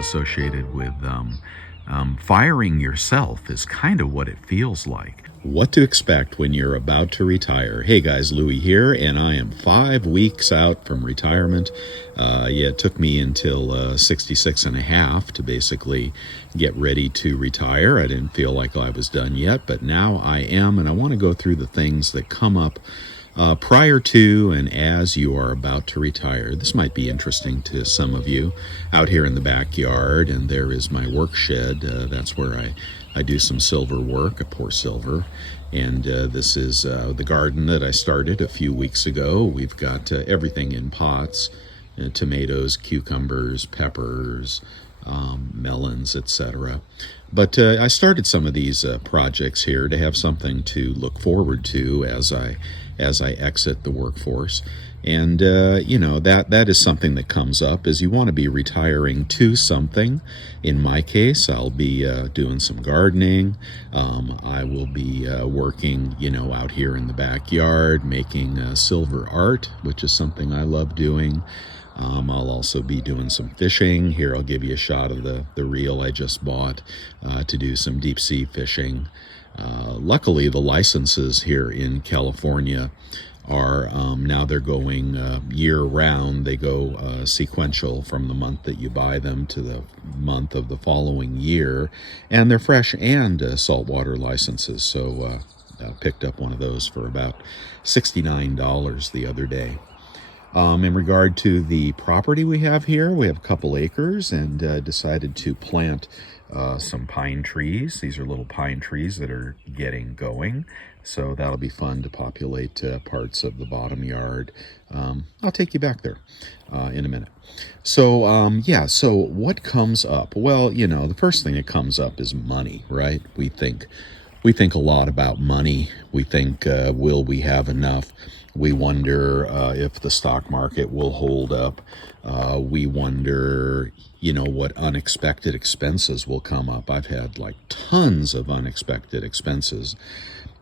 associated with firing yourself is kind of what it feels like. What to expect when you're about to retire. Hey guys, Louie here, and I am 5 weeks out from retirement. It took me until 66 and a half to basically get ready to retire. I didn't feel like I was done yet, but now I am, and I want to go through the things that come up prior to and as you are about to retire. This might be interesting to some of you. Out here in the backyard, and there is my work shed. That's where I do some silver work. I pour silver. And this is the garden that I started a few weeks ago. We've got everything in pots, tomatoes, cucumbers, peppers, melons, etc. But I started some of these projects here to have something to look forward to as I exit the workforce. And that is something that comes up, is you want to be retiring to something. In my case, I'll be doing some gardening. I will be working out here in the backyard, making silver art, which is something I love doing. I'll also be doing some fishing. Here I'll give you a shot of the reel I just bought to do some deep sea fishing. Luckily, the licenses here in California are now they're going year round. They go sequential from the month that you buy them to the month of the following year, and they're fresh and saltwater licenses. So I picked up one of those for about $69 the other day. In regard to the property we have here, we have a couple acres, and decided to plant some pine trees. These are little pine trees that are getting going, so that'll be fun to populate parts of the bottom yard. I'll take you back there in a minute. So so what comes up? Well, the first thing that comes up is money, right? We think a lot about money. We think, will we have enough? We wonder if the stock market will hold up. We wonder, what unexpected expenses will come up. I've had like tons of unexpected expenses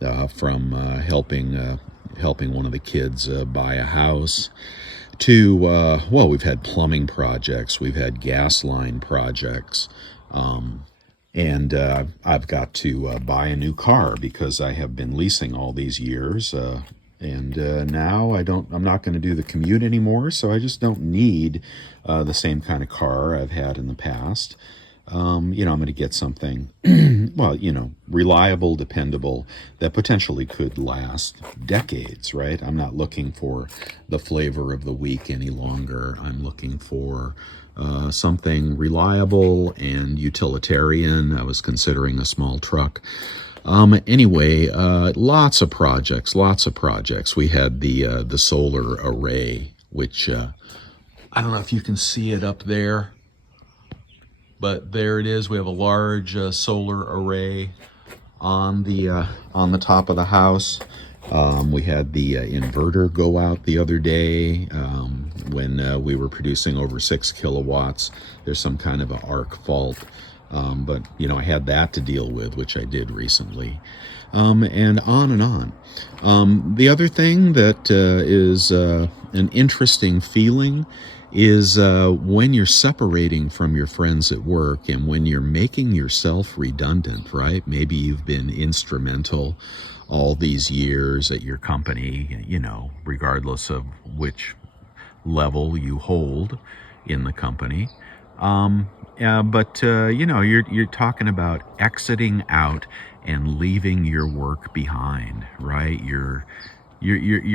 from helping one of the kids buy a house to, we've had plumbing projects, we've had gas line projects. And I've got to buy a new car because I have been leasing all these years. And now I'm not going to do the commute anymore, so I just don't need the same kind of car I've had in the past. I'm going to get something, reliable, dependable, that potentially could last decades, right? I'm not looking for the flavor of the week any longer. I'm looking for something reliable and utilitarian. I was considering a small truck. Anyway, lots of projects. We had the solar array, which I don't know if you can see it up there, but there it is. We have a large solar array on the top of the house. We had the inverter go out the other day when we were producing over 6 kilowatts. There's some kind of an arc fault. But I had that to deal with, which I did recently, and on and on. The other thing that is an interesting feeling is when you're separating from your friends at work and when you're making yourself redundant, right? Maybe you've been instrumental all these years at your company, regardless of which level you hold in the company. But you're talking about exiting out and leaving your work behind, right? You're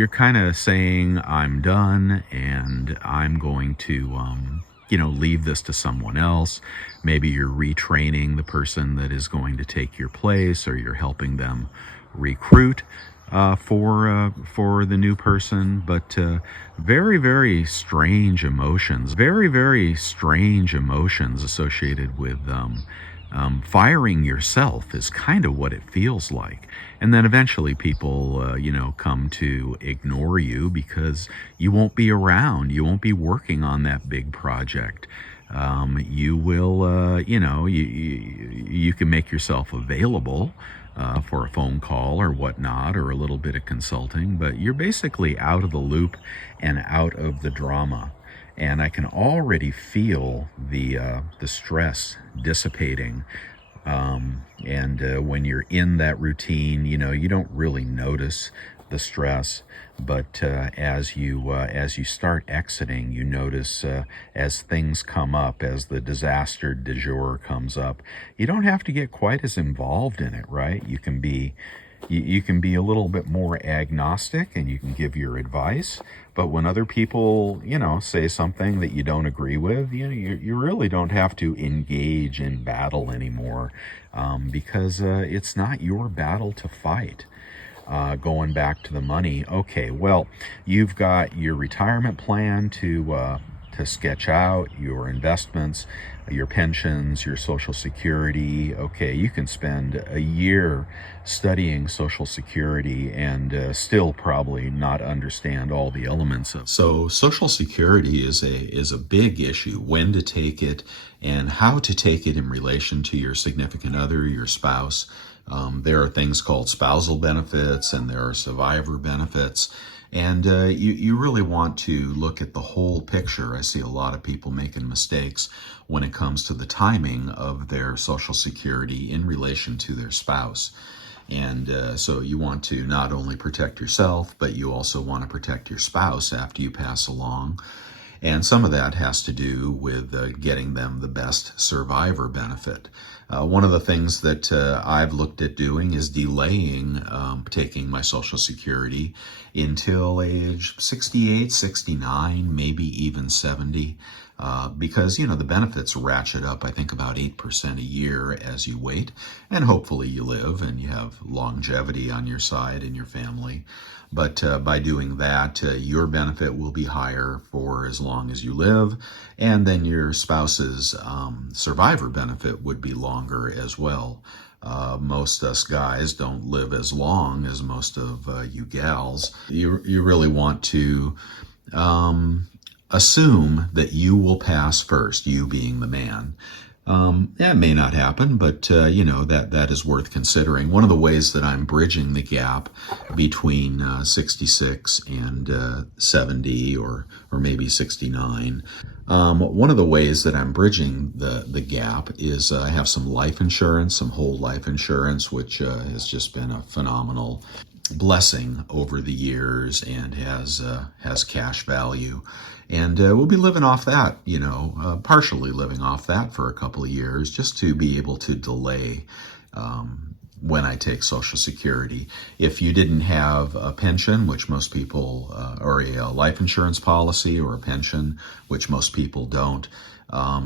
kind of saying, I'm done, and I'm going to leave this to someone else. Maybe you're retraining the person that is going to take your place, or you're helping them recruit for the new person. But very, very strange emotions associated with firing yourself is kind of what it feels like. And then eventually people come to ignore you because you won't be around, you won't be working on that big project. You will you can make yourself available for a phone call or whatnot, or a little bit of consulting, but you're basically out of the loop and out of the drama. and I can already feel the stress dissipating. And when you're in that routine, you don't really notice the stress, but as you start exiting, you notice as things come up, as the disaster du jour comes up, you don't have to get quite as involved in it, right? You can be a little bit more agnostic and you can give your advice. But when other people, say something that you don't agree with, you really don't have to engage in battle anymore, because it's not your battle to fight. Going back to the money, okay, well, you've got your retirement plan to sketch out, your investments, your pensions, your Social Security. Okay, you can spend a year studying Social Security and still probably not understand all the elements of. So Social Security is a big issue. When to take it and how to take it in relation to your significant other, your spouse. There are things called spousal benefits and there are survivor benefits. And you really want to look at the whole picture. I see a lot of people making mistakes when it comes to the timing of their Social Security in relation to their spouse. And so you want to not only protect yourself, but you also want to protect your spouse after you pass along. And some of that has to do with getting them the best survivor benefit. One of the things that I've looked at doing is delaying taking my Social Security until age 68, 69, maybe even 70. Because, the benefits ratchet up, I think, about 8% a year as you wait. And hopefully you live and you have longevity on your side and your family. But by doing that, your benefit will be higher for as long as you live. And then your spouse's survivor benefit would be longer as well. Most us guys don't live as long as most of you gals. You really want to assume that you will pass first, you being the man. That may not happen, but that is worth considering. One of the ways that I'm bridging the gap between 66 and 70 or maybe 69. One of the ways that I'm bridging the gap is I have some life insurance, some whole life insurance, which has just been a phenomenal blessing over the years and has cash value. And we'll be living off that, partially living off that for a couple of years just to be able to delay when I take Social Security. If you didn't have a pension, which most people, or a life insurance policy or a pension, which most people don't,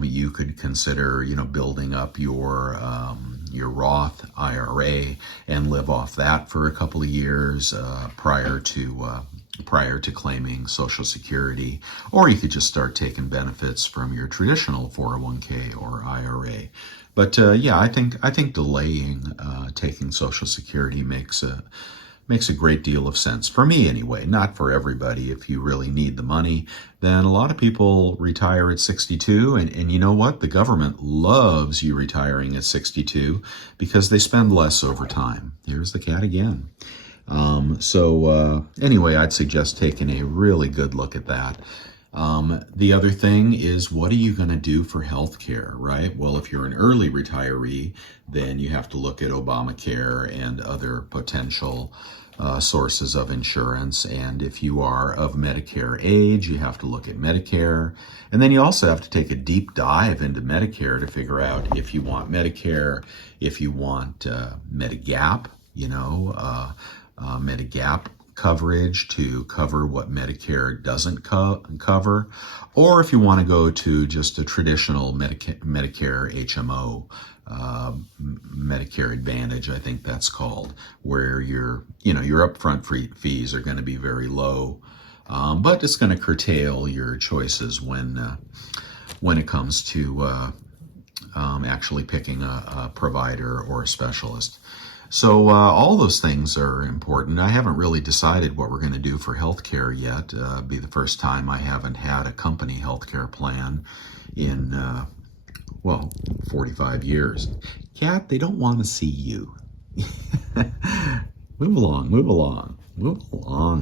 you could consider, building up your Roth IRA and live off that for a couple of years prior to claiming Social Security, or you could just start taking benefits from your traditional 401k or IRA. But I think delaying taking Social Security makes a great deal of sense for me anyway. Not for everybody. If you really need the money, then a lot of people retire at 62, and you know what? The government loves you retiring at 62 because they spend less over time. Here's the cat again. Anyway, I'd suggest taking a really good look at that. The other thing is, what are you going to do for health care, right? Well, if you're an early retiree, then you have to look at Obamacare and other potential sources of insurance. And if you are of Medicare age, you have to look at Medicare. And then you also have to take a deep dive into Medicare to figure out if you want Medicare, if you want Medigap, Medigap coverage to cover what Medicare doesn't cover, or if you want to go to just a traditional Medicare HMO, Medicare Advantage, I think that's called, where your upfront fees are going to be very low, but it's going to curtail your choices when it comes to actually picking a provider or a specialist. So all those things are important. I haven't really decided what we're going to do for healthcare yet. Be the first time I haven't had a company healthcare plan in 45 years. Cat, they don't want to see you. Move along,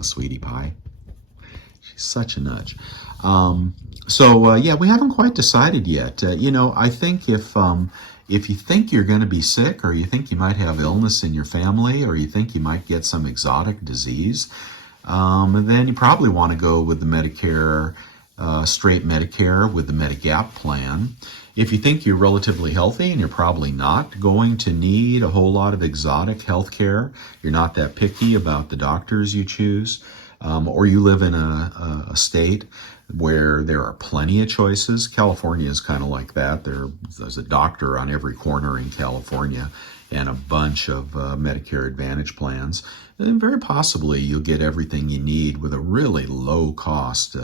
sweetie pie. She's such a nudge. Yeah, we haven't quite decided yet. I think if you think you're going to be sick, or you think you might have illness in your family, or you think you might get some exotic disease, then you probably want to go with the Medicare, straight Medicare with the Medigap plan. If you think you're relatively healthy and you're probably not going to need a whole lot of exotic health care, you're not that picky about the doctors you choose, or you live in a state where there are plenty of choices. California is kind of like that. There's a doctor on every corner in California and a bunch of Medicare Advantage plans. And very possibly you'll get everything you need with a really low cost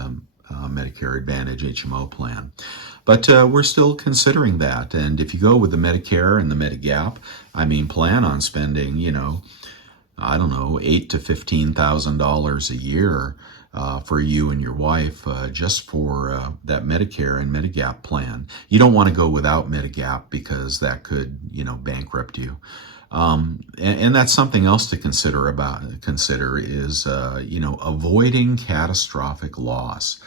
Medicare Advantage HMO plan. But we're still considering that. And if you go with the Medicare and the Medigap, plan on spending, I don't know, $8,000 to $15,000 a year for you and your wife just for that Medicare and Medigap plan. You don't want to go without Medigap because that could, bankrupt you. And that's something else to consider is, avoiding catastrophic loss.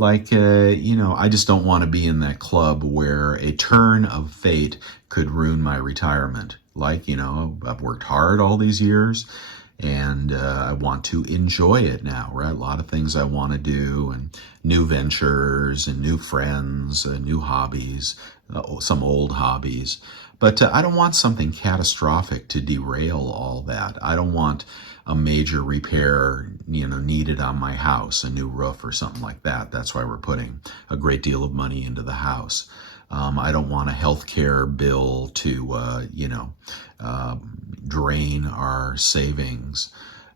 I just don't want to be in that club where a turn of fate could ruin my retirement. I've worked hard all these years and I want to enjoy it now, right? A lot of things I want to do, and new ventures and new friends, new hobbies, some old hobbies. But I don't want something catastrophic to derail all that. I don't want a major repair, needed on my house, a new roof or something like that. That's why we're putting a great deal of money into the house. I don't want a healthcare bill to, drain our savings.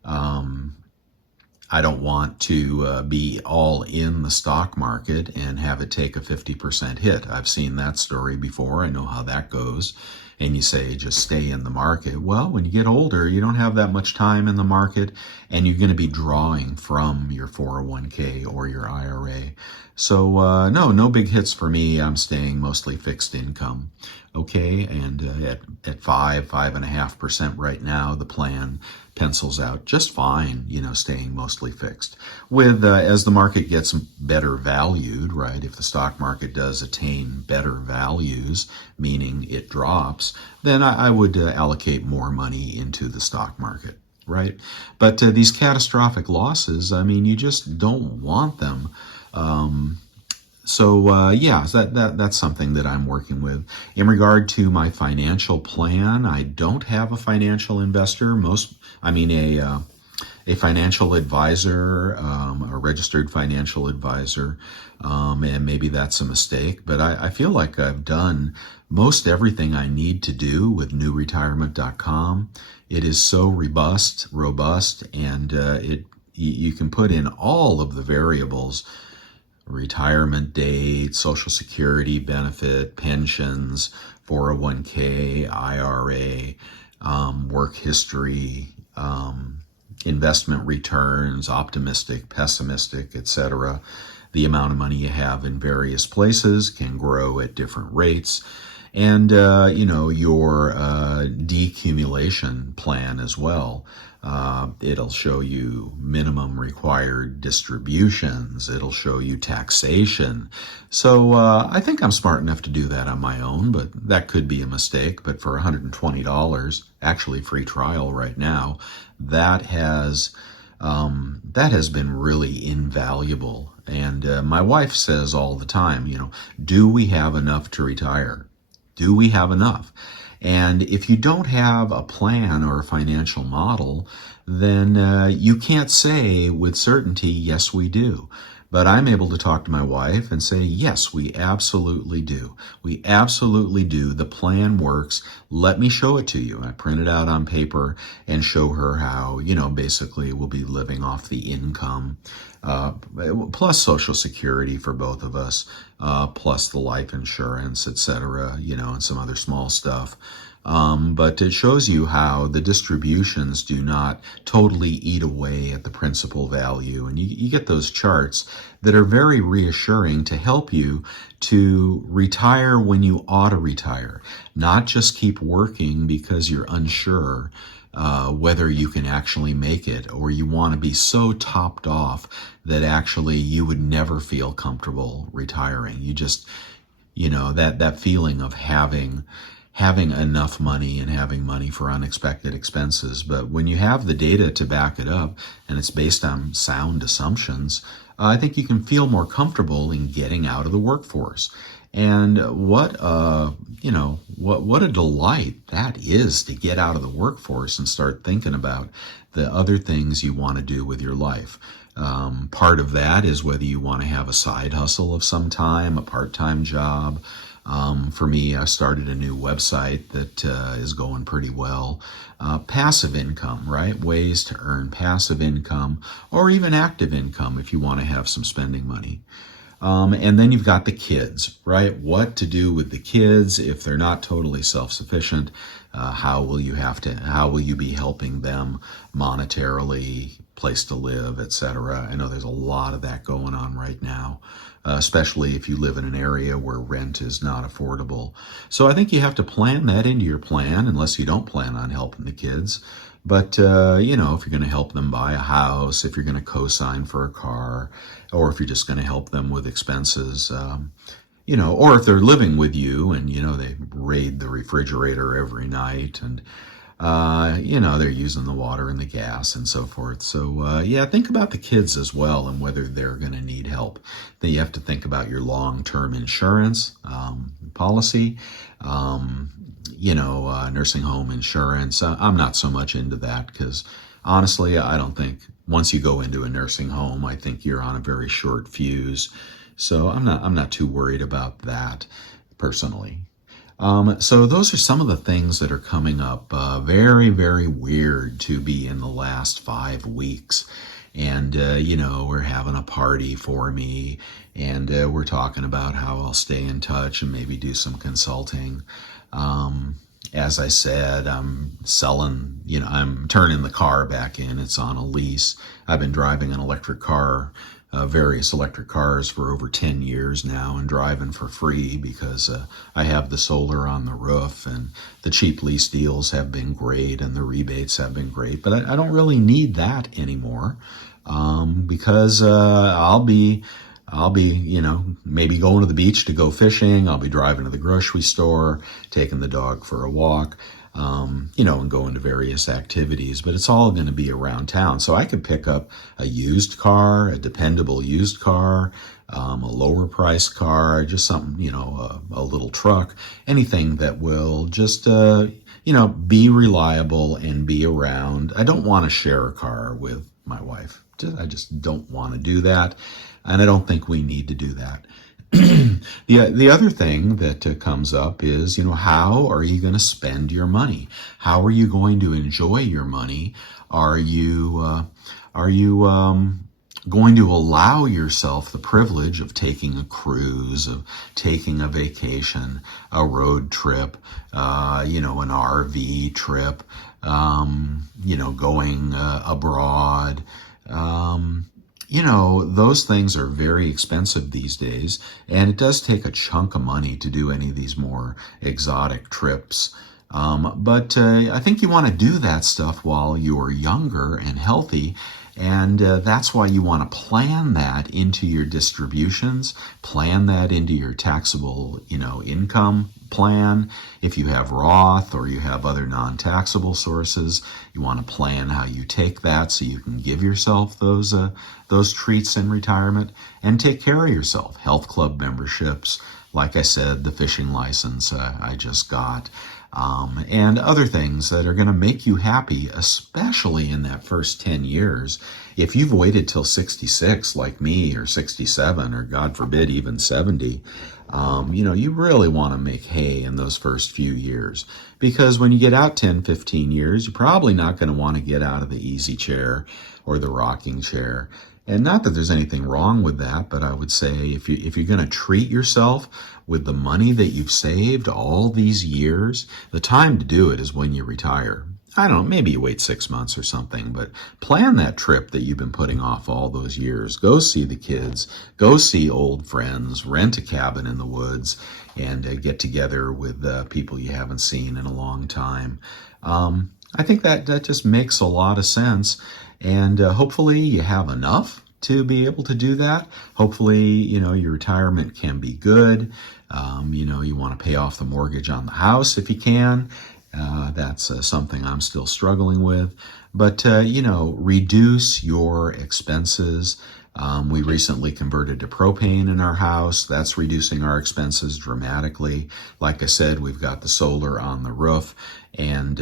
I don't want to be all in the stock market and have it take a 50% hit. I've seen that story before. I know how that goes. And you say, just stay in the market. Well, when you get older, you don't have that much time in the market, and you're going to be drawing from your 401k or your IRA. So no big hits for me. I'm staying mostly fixed income. Okay, and at 5.5% right now, the plan pencils out just fine, staying mostly fixed. With as the market gets better valued, right, if the stock market does attain better values, meaning it drops, then I would allocate more money into the stock market, right? But these catastrophic losses, you just don't want them. That's something that I'm working with. In regard to my financial plan, I don't have a financial investor. A financial advisor, a registered financial advisor, and maybe that's a mistake. But I feel like I've done most everything I need to do with newretirement.com. It is so robust, and you can put in all of the variables: retirement date, Social Security benefit, pensions, 401k, IRA, work history, investment returns, optimistic, pessimistic, etc. The amount of money you have in various places can grow at different rates. And, your decumulation plan as well. It'll show you minimum required distributions. It'll show you taxation. So I think I'm smart enough to do that on my own, but that could be a mistake. But for $120, actually free trial right now, that has been really invaluable. And my wife says all the time, do we have enough to retire? Do we have enough? And if you don't have a plan or a financial model, then you can't say with certainty, yes, we do. But I'm able to talk to my wife and say, yes, we absolutely do. We absolutely do. The plan works. Let me show it to you. I print it out on paper and show her how, basically we'll be living off the income, plus Social Security for both of us, plus the life insurance, etc., and some other small stuff. But it shows you how the distributions do not totally eat away at the principal value. And you get those charts that are very reassuring to help you to retire when you ought to retire, not just keep working because you're unsure. whether you can actually make it, or you want to be so topped off that actually you would never feel comfortable retiring. You just, that feeling of having enough money and having money for unexpected expenses. But when you have the data to back it up and it's based on sound assumptions, I think you can feel more comfortable in getting out of the workforce. And what what a delight that is to get out of the workforce and start thinking about the other things you want to do with your life. Part of that is whether you want to have a side hustle of some time, a part-time job. For me, I started a new website that is going pretty well. Passive income, right? Ways to earn passive income or even active income if you want to have some spending money. And then you've got the kids, right? What to do with the kids if they're not totally self-sufficient? How will you be helping them monetarily, place to live, etc.? I know there's a lot of that going on right now, especially if you live in an area where rent is not affordable. So I think you have to plan that into your plan, unless you don't plan on helping the kids. But, if you're going to help them buy a house, if you're going to co-sign for a car, or if you're just going to help them with expenses, or if they're living with you and, they raid the refrigerator every night and, they're using the water and the gas and so forth. So, think about the kids as well and whether they're going to need help. Then you have to think about your long-term insurance policy. Nursing home insurance. I'm not so much into that because honestly, I don't think once you go into a nursing home, I think you're on a very short fuse. So I'm not too worried about that personally. So those are some of the things that are coming up. Very, very weird to be in the last 5 weeks. And, we're having a party for me and we're talking about how I'll stay in touch and maybe do some consulting. As I said, I'm turning the car back in. It's on a lease. I've been driving an electric car, various electric cars for over 10 years now and driving for free because I have the solar on the roof and the cheap lease deals have been great and the rebates have been great. But I don't really need that anymore because I'll be, maybe going to the beach to go fishing. I'll be driving to the grocery store, taking the dog for a walk, and going to various activities. But it's all going to be around town. So I could pick up a used car, a dependable used car, a lower price car, just something, a little truck, anything that will just, be reliable and be around. I don't want to share a car with my wife. I just don't want to do that. And I don't think we need to do that. The other thing that comes up is, how are you going to spend your money? How are you going to enjoy your money? Are you going to allow yourself the privilege of taking a cruise, of taking a vacation, a road trip, an RV trip, going abroad? Those things are very expensive these days, and it does take a chunk of money to do any of these more exotic trips. But I think you want to do that stuff while you're younger and healthy, and that's why you want to plan that into your distributions, plan that into your taxable, income plan. If you have Roth or you have other non-taxable sources, you want to plan how you take that so you can give yourself those treats in retirement and take care of yourself. Health club memberships, like I said, the fishing license I just got, and other things that are going to make you happy, especially in that first 10 years. If you've waited till 66 like me, or 67, or God forbid even 70, you really want to make hay in those first few years, because when you get out 10, 15 years, you're probably not going to want to get out of the easy chair or the rocking chair. And not that there's anything wrong with that, but I would say if you're going to treat yourself with the money that you've saved all these years, the time to do it is when you retire. I don't know, maybe you wait 6 months or something, but plan that trip that you've been putting off all those years. Go see the kids, go see old friends, rent a cabin in the woods, and get together with people you haven't seen in a long time. I think that just makes a lot of sense. And hopefully you have enough to be able to do that. Hopefully, your retirement can be good. You want to pay off the mortgage on the house if you can. That's something I'm still struggling with. But, reduce your expenses. We recently converted to propane in our house. That's reducing our expenses dramatically. Like I said, we've got the solar on the roof and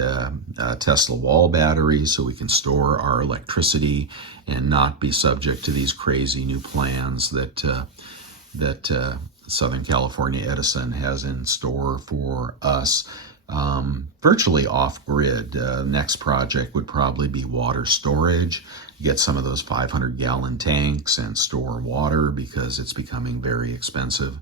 Tesla wall batteries so we can store our electricity and not be subject to these crazy new plans that Southern California Edison has in store for us. Virtually off-grid. Next project would probably be water storage. Get some of those 500-gallon tanks and store water because it's becoming very expensive.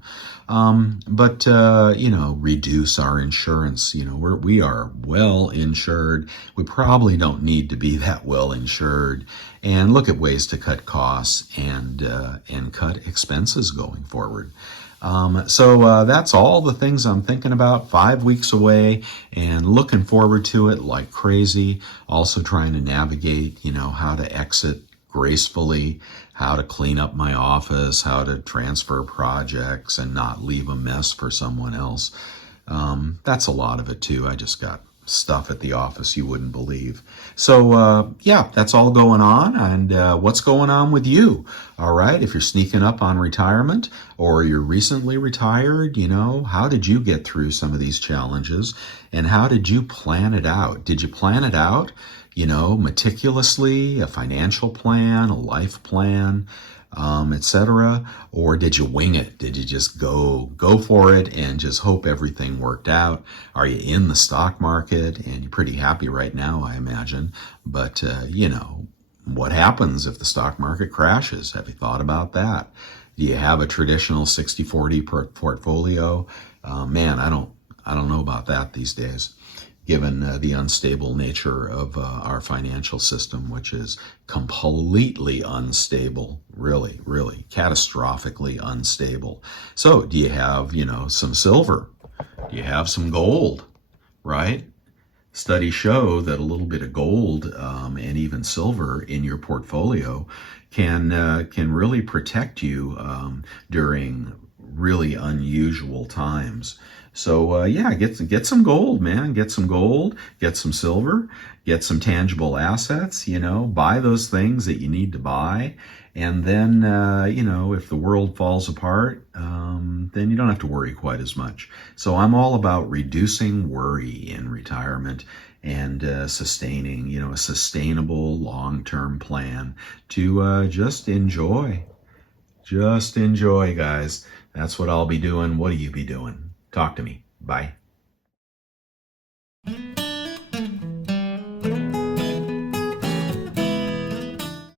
But reduce our insurance. We are well insured. We probably don't need to be that well insured. And look at ways to cut costs and cut expenses going forward. So that's all the things I'm thinking about. 5 weeks away and looking forward to it like crazy. Also trying to navigate, how to exit gracefully, how to clean up my office, how to transfer projects and not leave a mess for someone else. That's a lot of it too. I just got stuff at the office you wouldn't believe. So that's all going on. And what's going on with you? All right, if you're sneaking up on retirement or you're recently retired, how did you get through some of these challenges and how did you plan it out? Did you plan it out, meticulously, a financial plan, a life plan, etc.? Or did you wing it? Did you just go for it and just hope everything worked out? Are you in the stock market and you're pretty happy right now, I imagine? But, what happens if the stock market crashes? Have you thought about that? Do you have a traditional 60-40 portfolio? Man, I don't know about that these days, given the unstable nature of our financial system, which is completely unstable, really, really catastrophically unstable. So do you have, some silver? Do you have some gold, right? Studies show that a little bit of gold and even silver in your portfolio can really protect you during really unusual times. So get some gold, man. Get some gold, get some silver, get some tangible assets, buy those things that you need to buy. And then, if the world falls apart, then you don't have to worry quite as much. So I'm all about reducing worry in retirement and sustaining, a sustainable long-term plan to just enjoy. Just enjoy, guys. That's what I'll be doing. What do you be doing? Talk to me. Bye.